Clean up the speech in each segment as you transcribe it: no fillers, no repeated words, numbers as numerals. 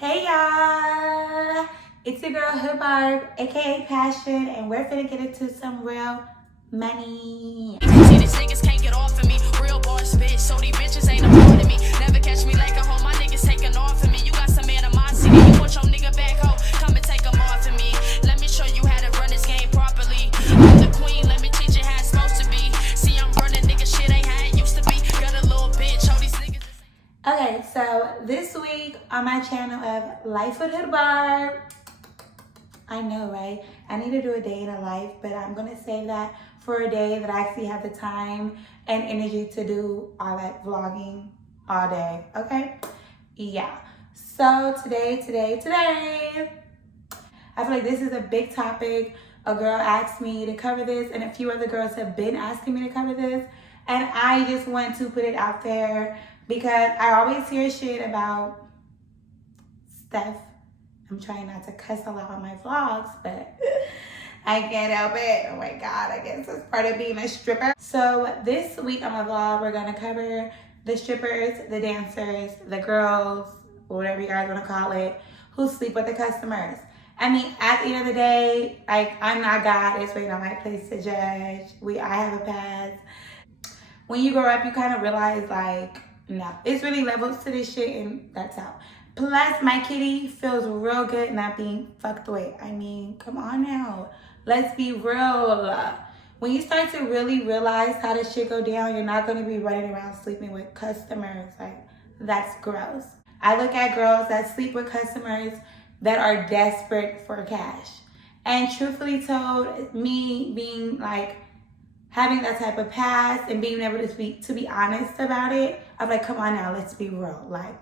Hey y'all, it's your girl Hood Barb, aka Passion, and we're finna get into some real money. See, these niggas can't get off of me. Real boss bitch, so these bitches ain't a part of me. Never catch me like a hoe, my niggas taking off of me. You got some animosity, you want your nigga back, hoe. Come and take them off of me. Let me show you how to run this game properly. I'm the queen, let me teach you how it's supposed to be. See, I'm running nigga shit ain't how it used to be. Got a little bitch, all these niggas. Okay, so this week on my channel of Life with Hood Barb, I know, right? I need to do a day in a life, but I'm gonna save that for a day that I actually have the time and energy to do all that vlogging all day, okay? Yeah. So today, I feel like this is a big topic. A girl asked me to cover this, and a few other girls have been asking me to cover this. And I just want to put it out there because I always hear shit about stuff. I'm trying not to cuss a lot on my vlogs, but I can't help it. Oh my God, I guess it's part of being a stripper. So this week on my vlog, we're gonna cover the strippers, the dancers, the girls, whatever you guys wanna call it, who sleep with the customers. I mean, at the end of the day, like, I'm not God. It's really not my place to judge. I have a past. When you grow up, you kind of realize, like, no, it's really levels to this shit, and that's how. Plus, my kitty feels real good not being fucked with. I mean, come on now. Let's be real. When you start to really realize how this shit go down, you're not going to be running around sleeping with customers. Like, that's gross. I look at girls that sleep with customers that are desperate for cash. And truthfully told, me being like, having that type of past and being able to be honest about it, I'm like, come on now, let's be real. Like,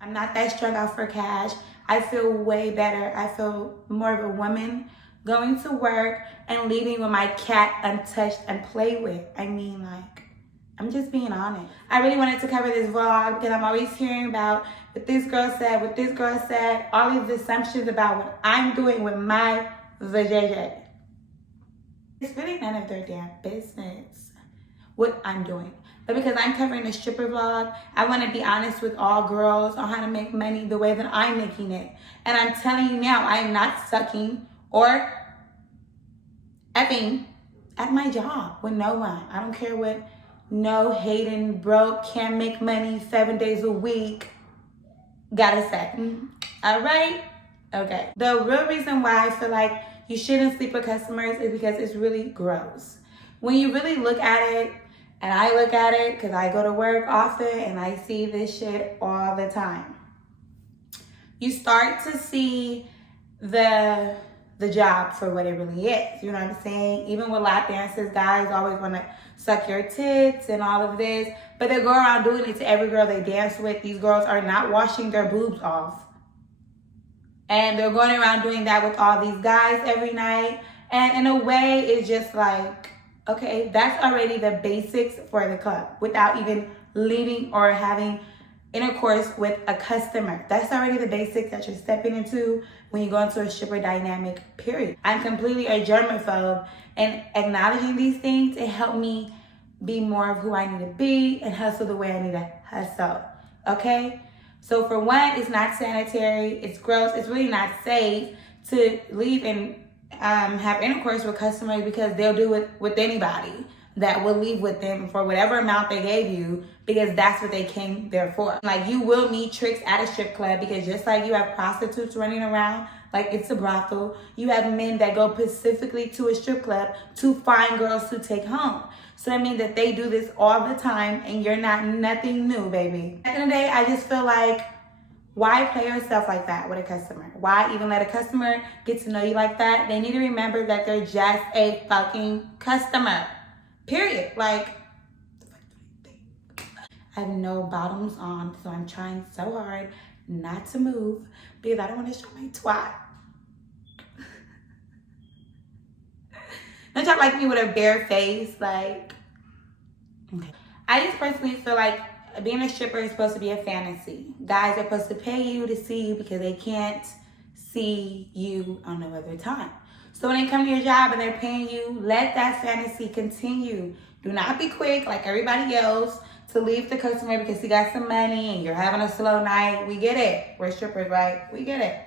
I'm not that strung out for cash. I feel way better. I feel more of a woman going to work and leaving with my cat untouched and play with. I mean, like, I'm just being honest. I really wanted to cover this vlog because I'm always hearing about what this girl said, all these assumptions about what I'm doing with my vajayjay. It's really none of their damn business what I'm doing. But because I'm covering a stripper vlog, I want to be honest with all girls on how to make money the way that I'm making it. And I'm telling you now, I am not sucking or effing at my job with no one. I don't care what no hating, broke, can't make money 7 days a week gotta say. All right? Okay. The real reason why I feel like you shouldn't sleep with customers is because it's really gross. When you really look at it, and I look at it because I go to work often and I see this shit all the time. You start to see the job for what it really is. You know what I'm saying? Even with lap dances, guys always want to suck your tits and all of this, but they go around doing it to every girl they dance with. These girls are not washing their boobs off. And they're going around doing that with all these guys every night. And in a way, it's just like, okay, that's already the basics for the club without even leaving or having intercourse with a customer. That's already the basics that you're stepping into when you go into a stripper dynamic, period. I'm completely a germaphobe, and acknowledging these things, it helped me be more of who I need to be and hustle the way I need to hustle, okay? So for one, it's not sanitary, it's gross, it's really not safe to leave and have intercourse with customers because they'll do it with anybody that will leave with them for whatever amount they gave you because that's what they came there for. Like, you will meet tricks at a strip club because just like you have prostitutes running around like it's a brothel, you have men that go specifically to a strip club to find girls to take home. So I mean that they do this all the time and you're not nothing new, baby. At the end of the day, I just feel like, why play yourself like that with a customer? Why even let a customer get to know you like that? They need to remember that they're just a fucking customer. Period. Like, I have no bottoms on, so I'm trying so hard not to move because I don't want to show my twat. Don't talk like me with a bare face, like, okay. I just personally feel like being a stripper is supposed to be a fantasy. Guys are supposed to pay you to see you because they can't see you on no other time. So when they come to your job and they're paying you, let that fantasy continue. Do not be quick like everybody else to leave the customer because he got some money and you're having a slow night. We get it. We're strippers, right? We get it.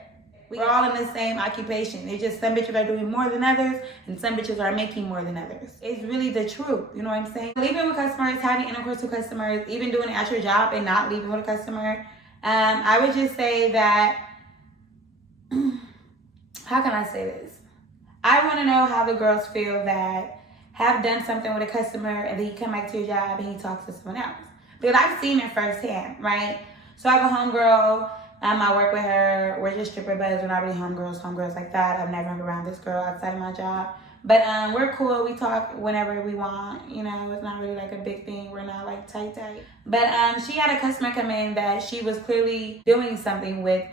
We're all in the same occupation. It's just some bitches are doing more than others and some bitches are making more than others. It's really the truth. You know what I'm saying? Leaving with customers, having intercourse with customers, even doing it at your job and not leaving with a customer. I would just say that, how can I say this? I want to know how the girls feel that have done something with a customer and then you come back to your job and he talks to someone else. Because I've seen it firsthand, right? So I have a homegirl. I work with her. We're just stripper buds. We're not really homegirls like that. I've never hung around this girl outside of my job. But we're cool. We talk whenever we want. You know, it's not really like a big thing. We're not like tight. But she had a customer come in that she was clearly doing something with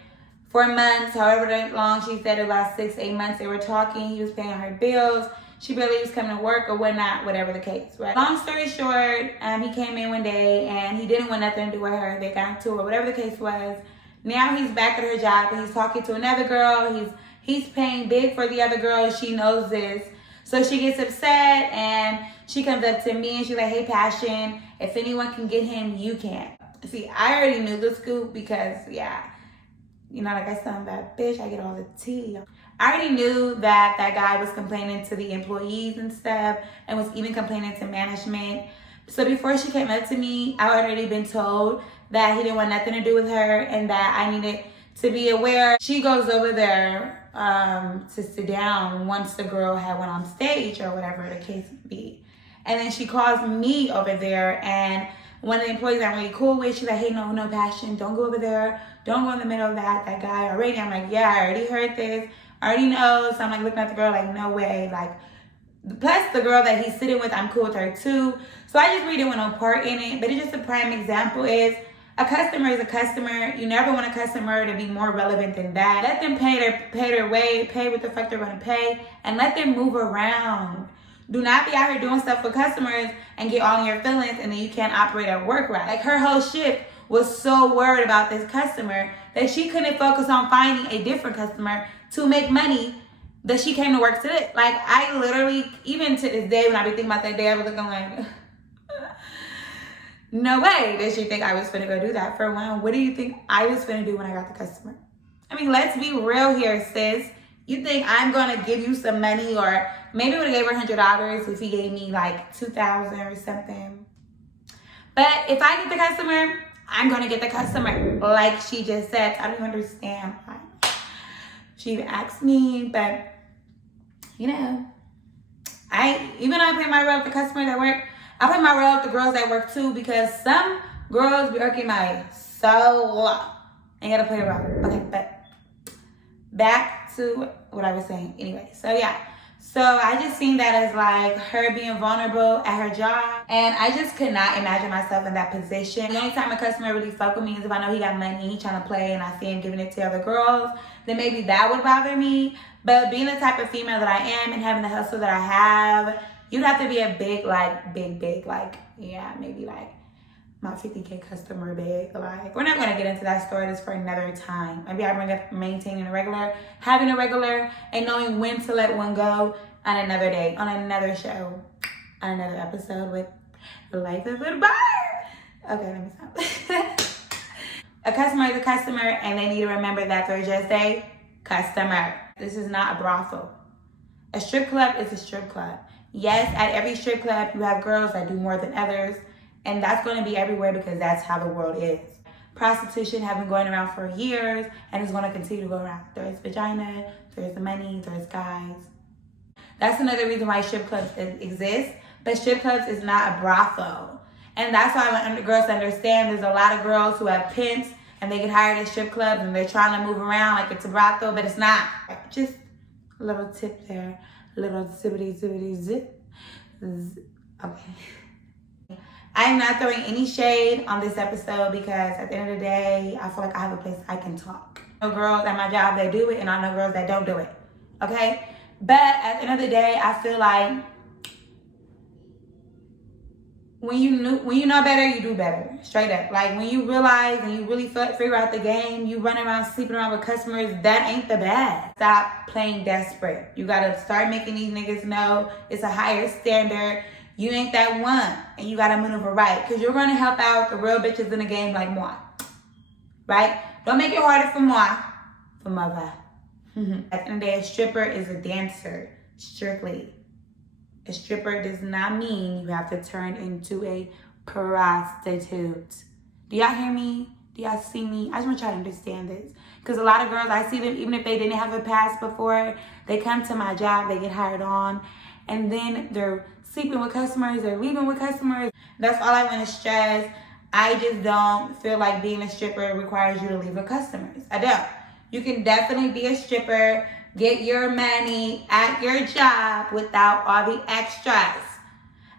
for months, however long she said, about 6 to 8 months. They were talking. He was paying her bills. She barely was coming to work or whatnot, whatever the case, right? Long story short, he came in one day and he didn't want nothing to do with her. They got into it, whatever the case was. Now he's back at her job and he's talking to another girl. He's paying big for the other girl. She knows this. So she gets upset and she comes up to me and she's like, hey, Passion, if anyone can get him, you can. See, I already knew the scoop because, yeah, you know, like I said, that bitch, I get all the tea. I already knew that that guy was complaining to the employees and stuff and was even complaining to management. So before she came up to me, I had already been told that he didn't want nothing to do with her and that I needed to be aware. She goes over there to sit down once the girl had went on stage or whatever the case may be. And then she calls me over there and one of the employees I'm really cool with, she's like, hey, no, Passion, don't go over there. Don't go in the middle of that guy already. I'm like, yeah, I already heard this. I already know. So I'm like looking at the girl like, no way. Like, plus the girl that he's sitting with, I'm cool with her too. So I just really didn't want no part in it. But it's just a prime example is a customer is a customer. You never want a customer to be more relevant than that. Let them pay their way, pay what the fuck they're gonna pay, and let them move around. Do not be out here doing stuff with customers and get all in your feelings and then you can't operate at work right. Like her whole shift was so worried about this customer that she couldn't focus on finding a different customer to make money that she came to work today. Like I literally, even to this day when I be thinking about that day, I was looking like, no way did she think I was finna go do that. For one, what do you think I was finna do when I got the customer? I mean, let's be real here, sis. You think I'm gonna give you some money, or maybe I would have gave her $100 if he gave me like $2,000 or something. But if I get the customer, I'm gonna get the customer. Like she just said, I don't understand why she even asked me, but you know, I pay my role with the customers at work. I pay my role with the girls at work too, because some girls be working my soul. Ain't gotta play around. Okay, but back to what I was saying. Anyway, so yeah. So I just seen that as like her being vulnerable at her job. And I just could not imagine myself in that position. The only time a customer really fuck with me is if I know he got money, he trying to play, and I see him giving it to other girls. Then maybe that would bother me. But being the type of female that I am and having the hustle that I have, you'd have to be a big, yeah, maybe like my 50K customer big. Like, we're not gonna get into that story. This for another time. Maybe I bring up maintaining a regular, having a regular, and knowing when to let one go on another day, on another show, on another episode with Life is a Bar. Okay, let me stop. A customer is a customer, and they need to remember that they're just a customer. This is not a brothel. A strip club is a strip club. Yes, at every strip club, you have girls that do more than others. And that's going to be everywhere because that's how the world is. Prostitution has been going around for years and is going to continue to go around. There's vagina, there's the money, there's guys. That's another reason why strip clubs exist. But strip clubs is not a brothel. And that's why I want girls to understand there's a lot of girls who have pimps and they get hired at strip clubs and they're trying to move around like it's a brothel, but it's not. Just a little tip there. A little zippity zip. Okay. I am not throwing any shade on this episode because at the end of the day, I feel like I have a place I can talk. I know girls at my job that do it and I know girls that don't do it, okay? But at the end of the day, I feel like when you know better, you do better, straight up. Like when you realize and you really figure out the game, you run around sleeping around with customers, that ain't the bad. Stop playing desperate. You gotta start making these niggas know it's a higher standard. you ain't that one, and you gotta maneuver right, because you're gonna help out the real bitches in the game like moi, right? Don't make it harder for moi, for mother. At the end of the day, a stripper is a dancer, strictly. A stripper does not mean you have to turn into a prostitute. Do y'all hear me? Do y'all see me? I just want y'all to understand this. Because a lot of girls, I see them, even if they didn't have a past before, they come to my job, they get hired on, and then they're sleeping with customers, they're leaving with customers. That's all I want to stress. I just don't feel like being a stripper requires you to leave with customers. I don't. You can definitely be a stripper, get your money at your job without all the extras.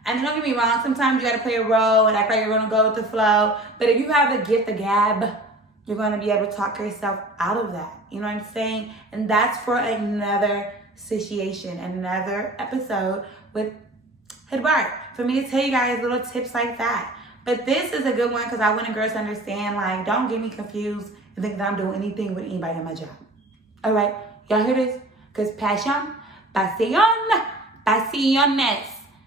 And don't get me wrong, sometimes you gotta play a role and act like you're gonna go with the flow. But if you have the gift of gab, you're gonna be able to talk yourself out of that. You know what I'm saying? And that's for another situation, another episode with Hidbar. For me to tell you guys little tips like that. But this is a good one because I want girls to understand, like, don't get me confused and think that I'm doing anything with anybody in my job. All right, y'all hear this? Because pasión, pasiones,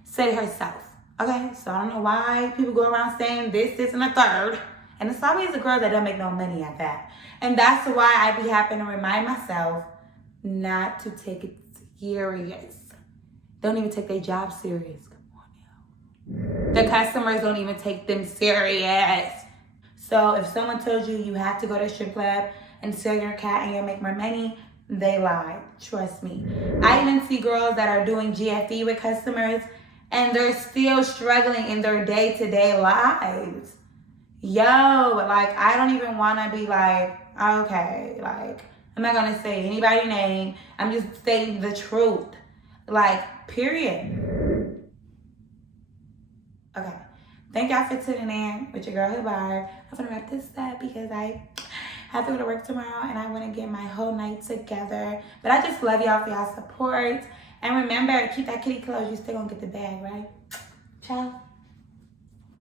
said it herself. Okay, so I don't know why people go around saying this, and a third. And it's always the girls that don't make no money at that. And that's why I be having to remind myself not to take it serious. Don't even take their job serious. Come on now. The customers don't even take them serious. So if someone tells you you have to go to a strip club and sell your cat and you'll make more money, they lie. Trust me. I even see girls that are doing GFE with customers and they're still struggling in their day-to-day lives. Yo, like, I don't even want to be like, okay, like, I'm not going to say anybody's name. I'm just saying the truth. Like, period. Okay. Thank y'all for tuning in with your girl Hidbar. I'm going to wrap this up because I have to go to work tomorrow and I want to get my whole night together. But I just love y'all for y'all support. And remember, keep that kitty close. You still going to get the bag, right? Ciao.